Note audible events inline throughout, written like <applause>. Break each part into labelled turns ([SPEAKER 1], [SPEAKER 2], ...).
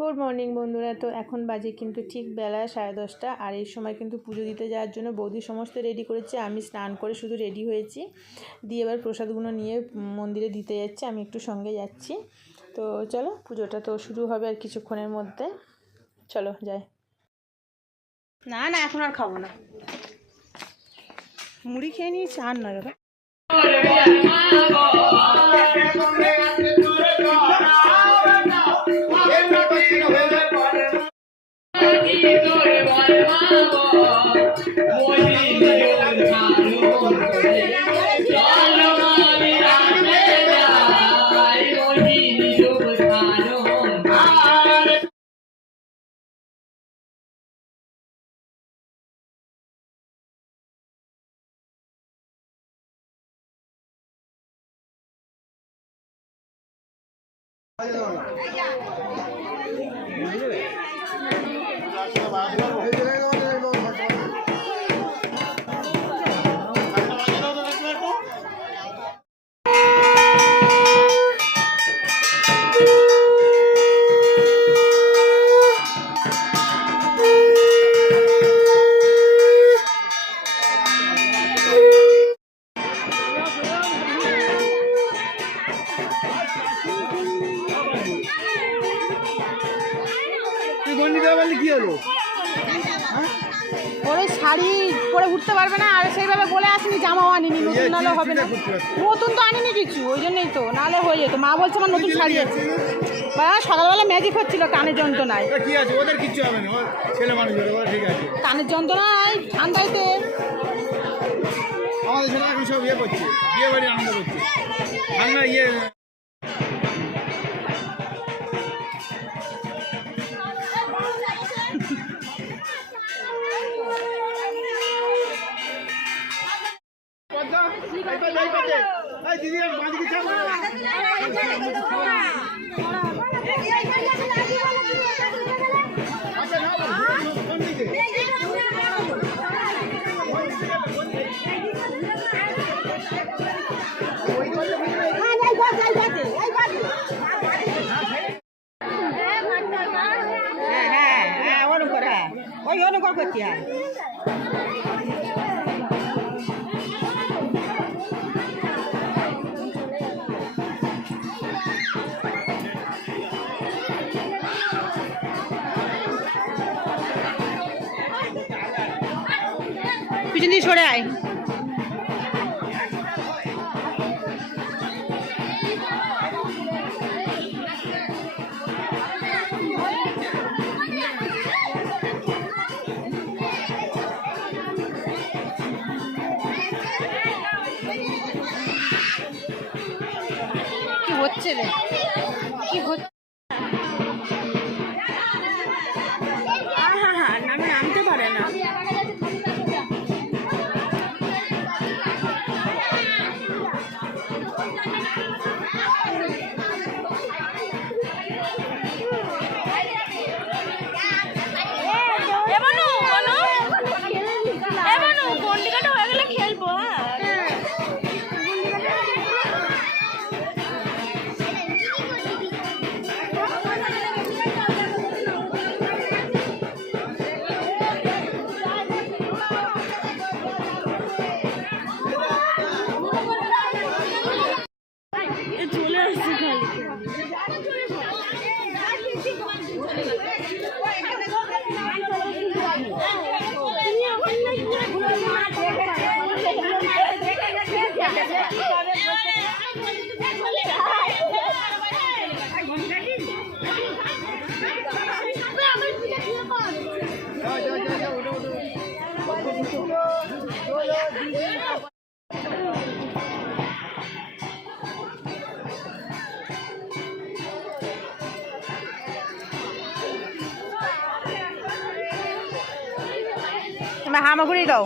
[SPEAKER 1] Good morning বন্ধুরা তো এখন বাজে কিন্তু ঠিক বেলা সাড়ে দশটা আর এই সময় কিন্তু পুজো দিতে যাওয়ার জন্য বৌদি সমস্ত রেডি করেছে আমি স্নান করে শুধু রেডি হয়েছি দিয়ে এবার প্রসাদগুলো নিয়ে মন্দিরে দিতে যাচ্ছি আমি একটু সঙ্গে যাচ্ছি তো চলো পুজোটা তো শুরু হবে আর কিছুক্ষণের মধ্যে চলো যাই না না এখন আর খাব না মুড়ি খেয়ে নিয়েছি আর না দাদা
[SPEAKER 2] Vamos শাড়ি পরে উঠতে পারবে না আর সেইভাবে বলে আসিনি জামাও আনিনি নতুন নাহলে হবে না। নতুন তো আনিনি কিছু ওই জন্যই তো নাহলে হয়ে যেত। মা বলছে আমার নতুন শাড়ি। আছে বাবা সকালবেলা ম্যাজিক হচ্ছিল কানের যন্ত্রণায়।
[SPEAKER 3] ওটা কি আছে? ওদের কিচ্ছু হবে না। ছেলে মানুষ ওরা ওরা ঠিক আছে।
[SPEAKER 2] কানের যন্ত্রণায় ঠান্ডাইতে।
[SPEAKER 3] আমাদের ছেলে এখন সব ইয়ে করছে বিয়ে বাড়ি আনন্দ করছে। ঠান্ডা ইয়ে
[SPEAKER 2] হ্যাঁ হ্যাঁ হ্যাঁ অনুকর হ্যাঁ ওই অনুকর করছি হ্যাঁ পিছন দিয়ে সরে আয়। কি হচ্ছে রে? কি হচ্ছে? দাও।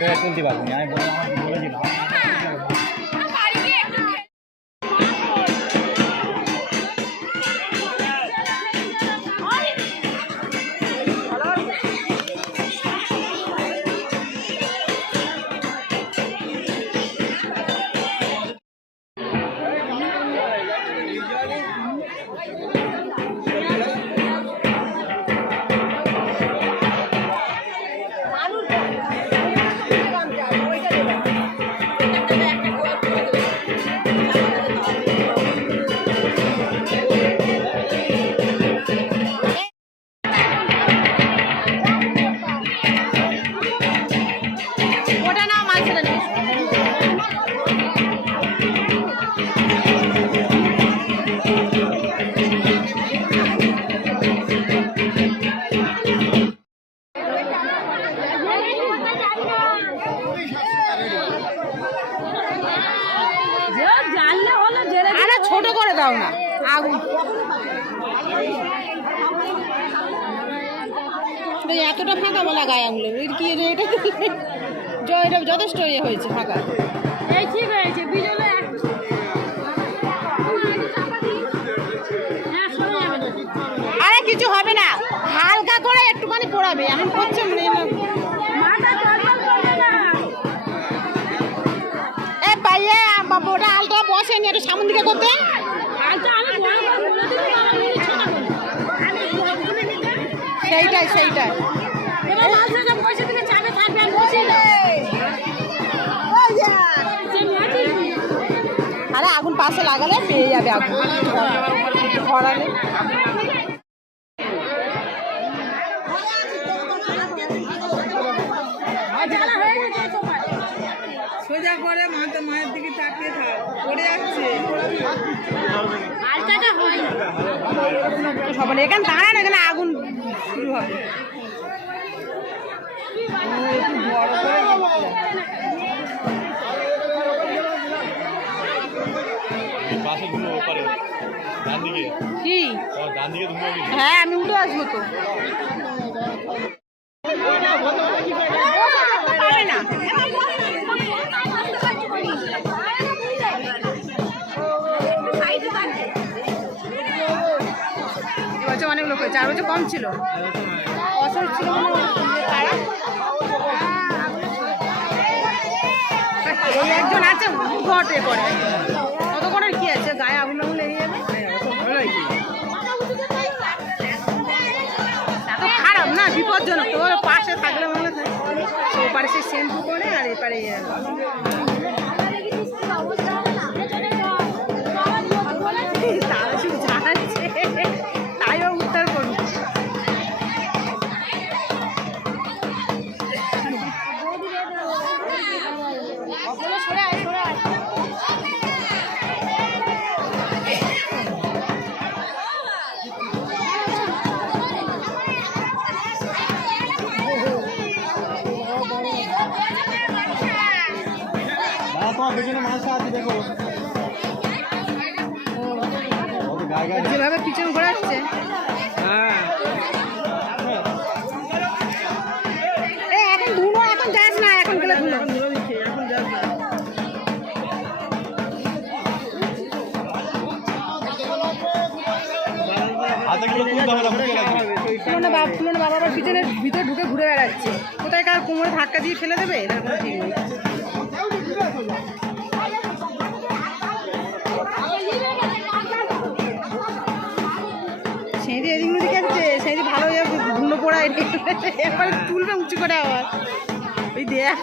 [SPEAKER 4] টায়ার্ড শুনতে চলতে পারব না। আমি বললাম বলেছিলাম
[SPEAKER 2] আরে ছোট করে দাও না। আগুন। এতটা ফাঁকা বলা গায়ে আঙুলো। এর কি রে এটা? জ- এটা যথেষ্ট ইয়ে হয়েছে ফাঁকা।
[SPEAKER 5] এই ঠিক হয়েছে
[SPEAKER 2] বাবা ওটা আলটা বসেনি একটু সামন দিকে করতে। সেইটাই সেইটাই।
[SPEAKER 5] আরে
[SPEAKER 2] আগুন পাশে লাগালে পেয়ে যাবে আগুন। ধরালে
[SPEAKER 1] দিকে থাক পড়ে যাচ্ছে
[SPEAKER 2] এখানে দাঁড়ান এখানে আগুন শুরু হবে হ্যাঁ আমি উঠে আসব তো পাবে না হয়েছে আর বছর কম ছিল। বছর ছিল এই একজন আছে ঘটে পড়ে। কত করে কি আছে? গায়ে আগুন আগুন লেগে যাবে? এত খারাপ না? বিপজ্জনক। তো পাশে থাকলে মনে হয়। ও পারে সে শ্যাম্পু করে আর এপারে তুলনা বাবা তুলনা বাবা আবার পিছনে ভিতরে ঢুকে ঘুরে বেড়াচ্ছে। কোথায় কার কোমরে ধাক্কা দিয়ে ফেলে দেবে? এটার কোনো ঠিক নেই। পোড়া এরপরে তুলবে উঁচু করে আবার। ওই দেখ।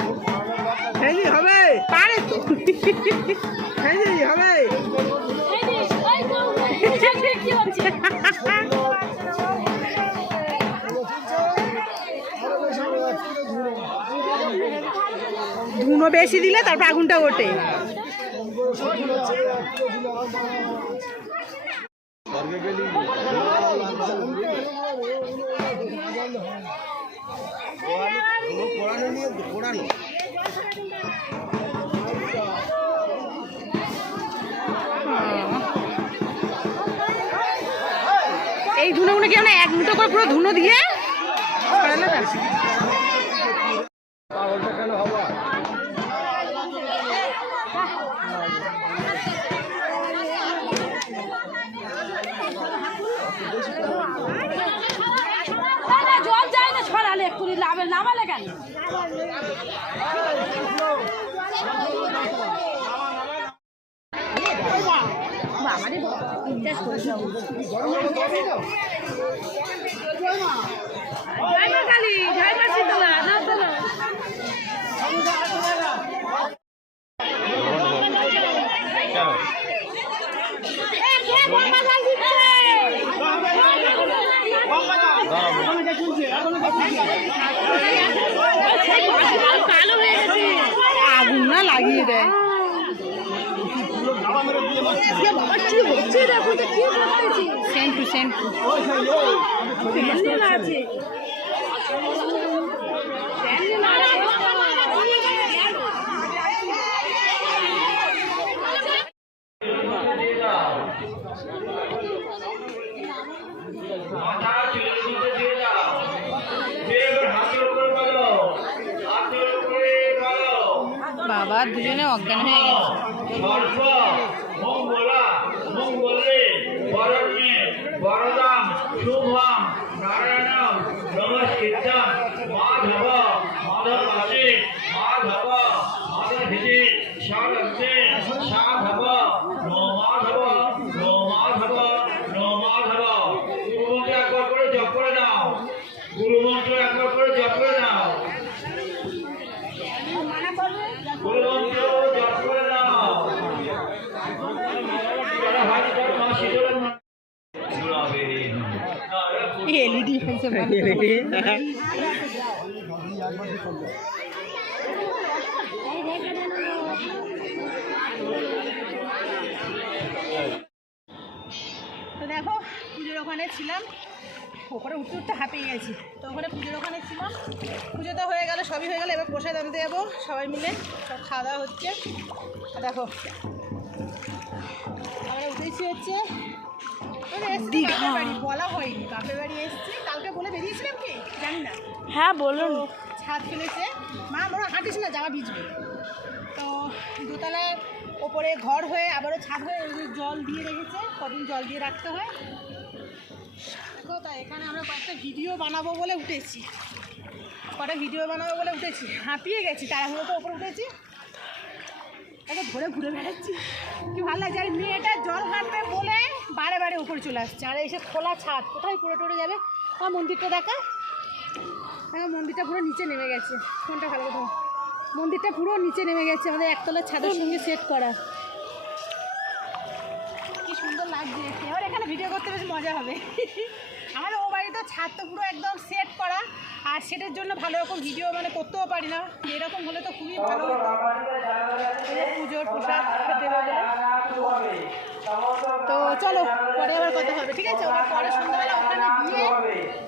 [SPEAKER 2] হবে? পারে তো। হবে? ধুনো বেশি দিলে তারপর আগুনটা ওঠে। এই ধুনোগুলো কি না এক মুঠো করে পুরো ধুনো দিয়ে ছড়ানো যাচ্ছে।
[SPEAKER 5] জল যায় না ছড়ালে লাভে নামালে কেন? ড্রাইভার মা কালী জয় মা তোলা কালো হয়ে গেছে
[SPEAKER 2] আগুন না লাগিয়ে দেয়। সেন্টু সেন্টু।
[SPEAKER 5] আছে
[SPEAKER 2] বাবা দুজনে অজ্ঞান হয়ে গেছে
[SPEAKER 6] সর্ব মঙ্গলা মঙ্গলে বরণ্যে বরদাম শুভম নারায়ণম নমস্কৃত্যম <laughs>
[SPEAKER 2] এলইডি হয়েছে তো। দেখো পুজোর ওখানে ছিলাম। ওপরে উঠতে উঠতে হাঁপিয়ে গেছি। তো ওখানে পুজোর ওখানে ছিলাম। পুজো তো হয়ে গেল সবই হয়ে গেল এবার প্রসাদ আনতে যাব সবাই মিলে। সব খাওয়া দাওয়া হচ্ছে। দেখো আমরা উঠেছি হচ্ছে বলা হয়নি বাপের বাড়ি এসছি। কালকে বলে বেরিয়েছিলাম কি? জানি না।
[SPEAKER 5] হ্যাঁ বলুন।
[SPEAKER 2] ছাদ ফেলেছে। মা আমরা হাঁটিস না জামা ভিজবে। তো দোতলার ওপরে ঘর হয়ে আবারও ছাদ হয়ে জল দিয়ে রেখেছে কদিন জল দিয়ে রাখতে হয়। তো তাই এখানে আমরা কয়েকটা ভিডিও বানাবো বলে উঠেছি। কটা ভিডিও বানাবো বলে উঠেছি। হাঁপিয়ে গেছি তাড়াহুড়ো তো ওপরে উঠেছি। একে ধরে ঘুরে বেড়াচ্ছি। কি ভালো লাগছে আর মেয়েটা জল বারে বারে উপরে চলে আসছে। আর এসে খোলা ছাদ, কোথায় পুরো টুরে যাবে? আর মন্দিরটা দেখা? হ্যাঁ মন্দিরটা পুরো নিচে নেমে গেছে। ফোনটা ভালো কথা? মন্দিরটা পুরো নিচে নেমে গেছে, আমাদের একতলা ছাদের সঙ্গে সেট করা। কি সুন্দর লাগছে এবার এখানে ভিডিও করতে বেশ মজা হবে। <laughs> আমাদের ও বাড়িতে ছাদ তো পুরো একদম সেট করা। আর সেটার জন্য ভালো রকম ভিডিও মানে করতেও পারি না। এরকম হলে তো খুবই ভালো পুজোর পোশাক খেতে তো চলো, পরে আবার কথা হবে, ঠিক আছে? ওরা পরে সন্ধ্যাবেলা ওখানে গিয়ে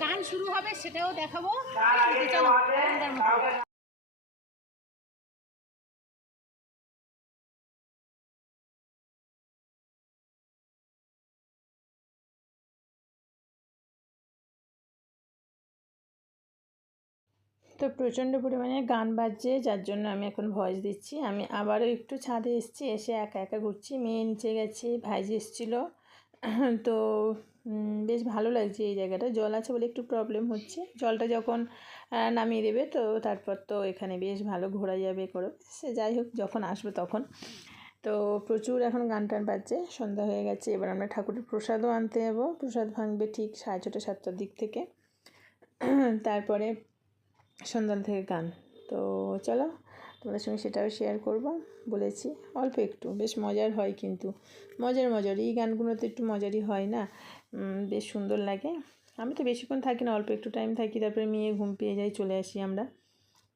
[SPEAKER 2] গান শুরু হবে, সেটাও দেখাবো। চলো
[SPEAKER 1] তো প্রচণ্ড পরিমাণে গান বাজছে, যার জন্য আমি এখন ভয়েস দিচ্ছি। আমি আবারও একটু ছাদে এসেছি, এসে একা একা ঘুরছি। মেয়ে নিচে গেছে, ভাইজি এসেছিল। <clears throat> তো বেশ ভালো লাগছে এই জায়গাটা। জল আছে বলে একটু প্রবলেম হচ্ছে। জলটা যখন নামিয়ে দেবে তো তারপর তো এখানে বেশ ভালো ঘোরা যাবে করো। সে যাই হোক, যখন আসবে তখন। তো প্রচুর এখন গান টান বাজছে, সন্ধ্যা হয়ে গেছে। এবার আমরা ঠাকুরের প্রসাদও আনতে যাব। প্রসাদ ভাঙবে ঠিক সাড়ে ছটা, সাতটার দিক থেকে। <clears throat> তারপরে সন্ধ্যান থেকে গান। তো চলো, তোমাদের সঙ্গে সেটাও শেয়ার করব। বলেছি, অল্প একটু, বেশ মজার হয় কিন্তু। মজার মজার, এই গানগুলো তো একটু মজারই হয় না? বেশ সুন্দর লাগে। আমি তো বেশিক্ষণ থাকি না, অল্প একটু টাইম থাকি, তারপরে মেয়ে ঘুম পেয়ে যাই চলে আসি আমরা।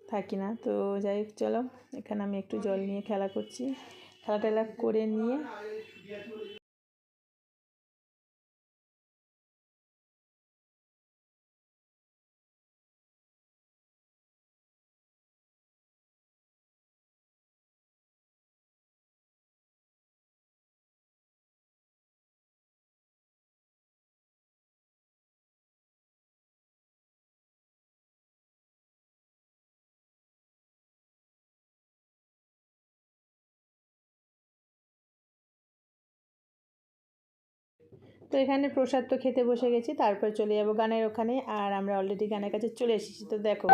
[SPEAKER 1] থাকি না। তো যাই হোক, চলো, এখানে আমি একটু জল নিয়ে খেলা করছি। খেলা টেলা করে নিয়ে তো এখানে প্রসাদ তো খেতে বসে গেছি তারপর চলে যাব গানের ওখানে আর আমরা অলরেডি গানের কাছে চলে এসেছি তো দেখো।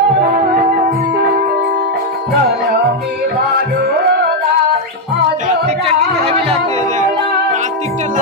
[SPEAKER 4] ঠিক আছে